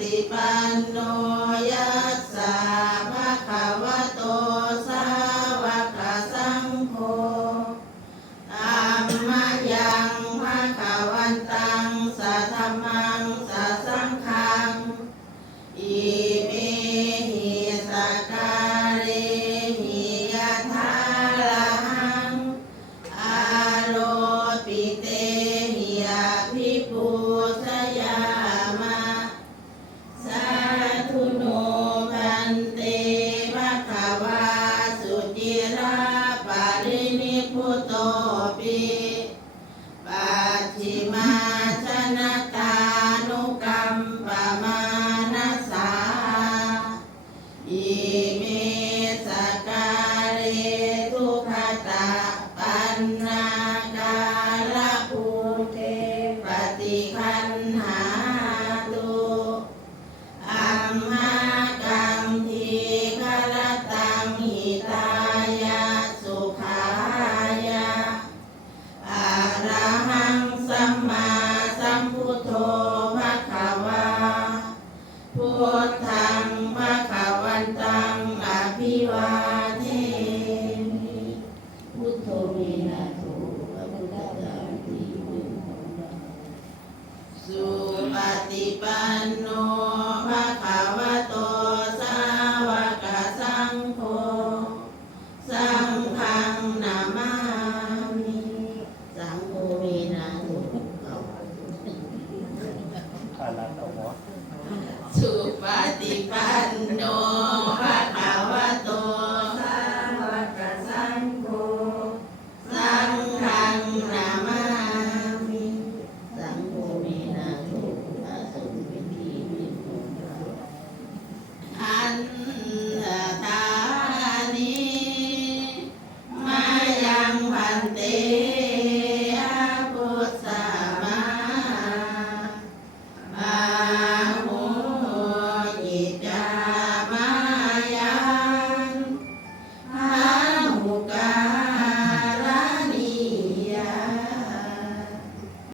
ฏิปันโน พุทธังภะคะวันตังอภิวาเทมิพุทโธเมนะโธพระพุทธเจ้าที่พึ่งของเราสุปฏิปันโนภะคะวะโตสาวกสังโฆสังฆังนามามิสังโฆเวนะทุกขาดรัดเอาหัวสุปฏิปัน โน